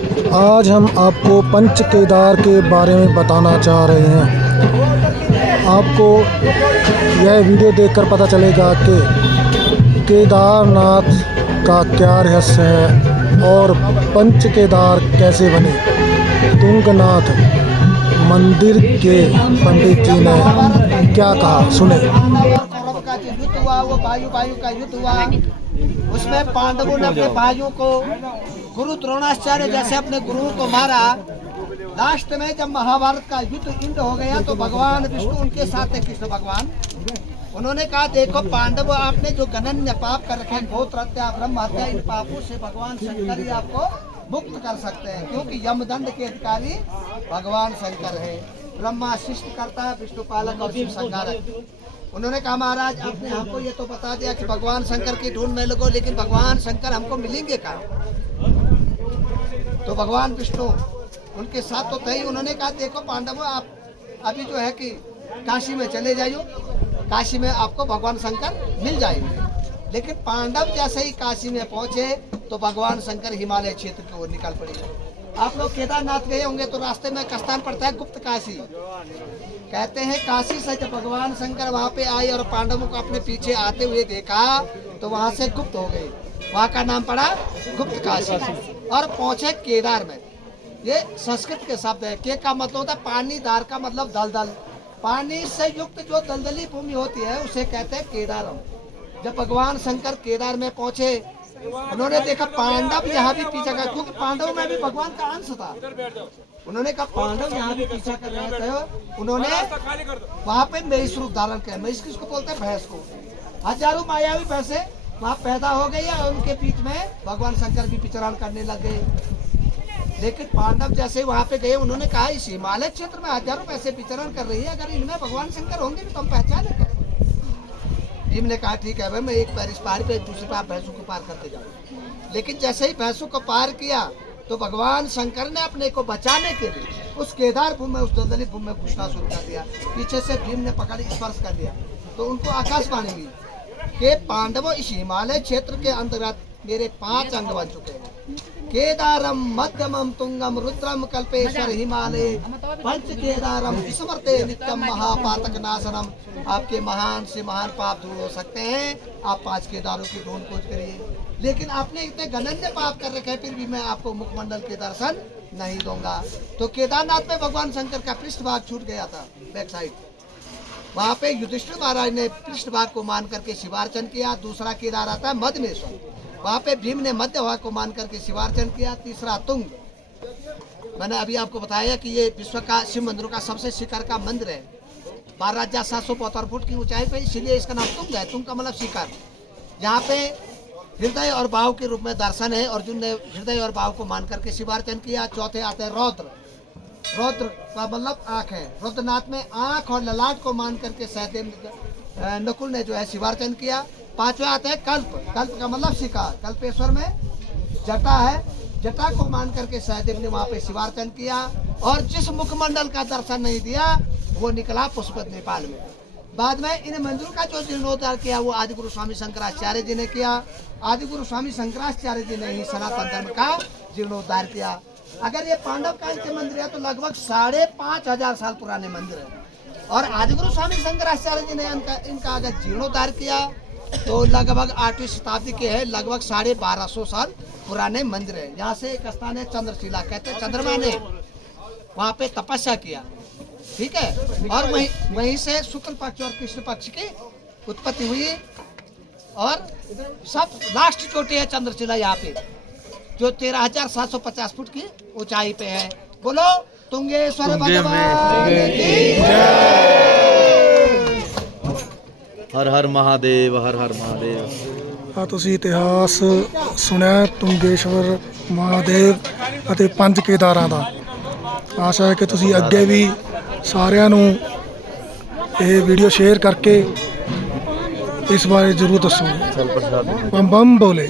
आज हम आपको पंच केदार के बारे में बताना चाह रहे हैं। आपको यह वीडियो देखकर पता चलेगा कि केदारनाथ का क्या रहस्य है और पंच केदार कैसे बने। तुंगनाथ मंदिर के पंडित जी ने क्या कहा, सुने। कौरव का जो युद्ध हुआ वो वायु का युद्ध हुआ। उसमें पांडवों ने अपने भाइयों को गुरु द्रोणाचार्य जैसे अपने गुरुओं को मारा। लास्ट में जब महाभारत का युद्ध इंड हो गया तो भगवान विष्णु उनके साथ है, कृष्ण भगवान। उन्होंने कहा देखो पांडव, आपने जो गणन्य पाप कर रखे, गोत्र हत्या, ब्रह्म हत्या, इन पापों से भगवान शंकर ही आपको मुक्त कर सकते हैं, क्योंकि यमदंड के अधिकारी भगवान शंकर है। ब्रह्मा शिष्ट करता है, विष्णु पालक और शिव संहारक। उन्होंने कहा महाराज आपने हमको ये तो बता दिया कि भगवान शंकर की ढूंढ में लगो, लेकिन भगवान शंकर हमको मिलेंगे कहाँ? तो भगवान विष्णु उनके साथ तो थे ही। उन्होंने कहा देखो पांडवों, आप अभी जो है कि काशी में चले जाइयो, काशी में आपको भगवान शंकर मिल जाएंगे। लेकिन पांडव जैसे ही काशी में पहुंचे तो भगवान शंकर हिमालय क्षेत्र की ओर निकल पड़े। आप लोग केदारनाथ गए होंगे तो रास्ते में एक स्थान पड़ता है गुप्त काशी। कहते हैं काशी से जब भगवान शंकर वहाँ पे आए और पांडवों को अपने पीछे आते हुए देखा तो वहाँ से गुप्त हो गए। वहाँ का नाम पड़ा गुप्त काशी और पहुँचे केदार में। ये संस्कृत के शब्द है। के का मतलब होता है पानी, दार का मतलब दलदल। पानी से युक्त जो दलदली भूमि होती है उसे कहते हैं केदारम। जब भगवान शंकर केदार में पहुँचे, उन्होंने देखा पांडव यहाँ भी पीछा कर, क्योंकि पांडव में भी भगवान का अंश था। उन्होंने कहा पांडव यहाँ भी पीछा कर रहे थे। उन्होंने वहाँ पे महिष रूप धारण किया। महिष किसको बोलते हैं? भैंस को। हजारों मायावी भैंसे वहाँ पैदा हो गई और उनके बीच में भगवान शंकर भी विचरण करने लग गए। लेकिन पांडव जैसे वहाँ पे गए, उन्होंने कहा इस हिमालय क्षेत्र में हजारों भैंसे विचरण कर रही है, अगर इनमें भगवान शंकर होंगे तो हम पहचाने। भीम ने कहा ठीक है भाई, मैं एक पैर इस पहाड़ पे दूसरे पार भैंसों को पार करते जाऊँ। लेकिन जैसे ही भैंसों को पार किया तो भगवान शंकर ने अपने को बचाने के लिए उस केदार भूमि में, उस दलदली भूमि में घुसना शुरू कर दिया। पीछे से भीम ने पकड़ स्पर्श कर लिया तो उनको आकाशवाणी हुई कि पांडवों, इस हिमालय क्षेत्र के अंतर्गत मेरे 5 अंग बन चुके हैं। केदारम मध्यमम तुंगम रुद्रम कल्पेश्वर हिमालय पंच केदारम स्मृते नित्यम महापातक नाशनम। आपके महान से महान पाप दूर हो सकते हैं। आप 5 केदारों की ढूंढ खोज करिए। लेकिन आपने इतने गणन्य पाप कर रखे हैं, फिर भी मैं आपको मुखमंडल के दर्शन नहीं दूंगा। तो केदारनाथ में भगवान शंकर का पृष्ठभाग छूट गया था, बैक साइड। वहाँ पे युधिष्ठिर महाराज ने पृष्ठभाग को मान करके शिवार्चन किया। दूसरा केदार आता है मध्यमेश्वर, वहाँ पे भीम ने मध्य भाग को मान करके शिवार्चन किया। तीसरा तुंग, मैंने अभी आपको बताया कि ये विश्व का शिव मंदिरों का सबसे शिखर का मंदिर है। 12,772 फुट की ऊंचाई पे, इसलिए इसका नाम तुंग है। तुंग का मतलब शिखर। यहाँ पे हृदय और बाहु के रूप में दर्शन है। अर्जुन ने हृदय और बाहु को मान करके शिवार्चन किया। चौथे आते हैं रौद्र। रौद्र का मतलब आँख है। रुद्रनाथ में आँख और ललाट को मान करके सहदेव नकुल ने जो है शिवार्चन किया। 5वें आते हैं कल्प। कल्प का मतलब शिकार। कल्पेश्वर में जटा है, जटा को मान करके सहदेव ने वहाँ पे शिवार्चन किया। और जिस मुखमंडल का दर्शन नहीं दिया वो निकला पुष्पत नेपाल में। बाद में इन मंदिरों का जो जीर्णोद्धार किया वो आदि गुरु स्वामी शंकराचार्य जी ने किया। आदि गुरु स्वामी शंकराचार्य जी ने ही सनातन धर्म का जीर्णोद्धार किया। अगर ये पांडव काल के मंदिर है तो लगभग 5,500 साल पुराने मंदिर है। और आदि गुरु स्वामी शंकराचार्य जी ने इनका अगर जीर्णोद्धार किया तो लगभग 8वीं शताब्दी के है, लगभग 1250 साल पुराने मंदिर है। यहाँ से एक स्थान है चंद्रशिला, कहते हैं चंद्रमा ने वहाँ पे तपस्या किया, ठीक है। और वहीं से शुक्ल पक्ष और कृष्ण पक्ष की उत्पत्ति हुई। और सब लास्ट चोटी है चंद्रशिला यहाँ पे, जो 13,750 फुट की ऊंचाई पे है। बोलो तुंगेश्वर भगवान की जय। हर हर महादेव, हर हर महादेव। ਆ ਤੁਸੀਂ ਇਤਿਹਾਸ ਸੁਣਿਆ ਤੁੰਗੇਸ਼ਵਰ ਮਹਾਦੇਵ ਅਤੇ 5 ਕੇਦਾਰਾਂ ਦਾ। ਆਸ਼ਾ ਹੈ ਕਿ ਤੁਸੀਂ ਅੱਗੇ ਵੀ ਸਾਰਿਆਂ ਨੂੰ ਇਹ ਵੀਡੀਓ ਸ਼ੇਅਰ ਕਰਕੇ ਇਸ ਬਾਰੇ ਜ਼ਰੂਰ ਦੱਸੋਗੇ। ਬੰਮ ਬੰਮ ਬੋਲੇ।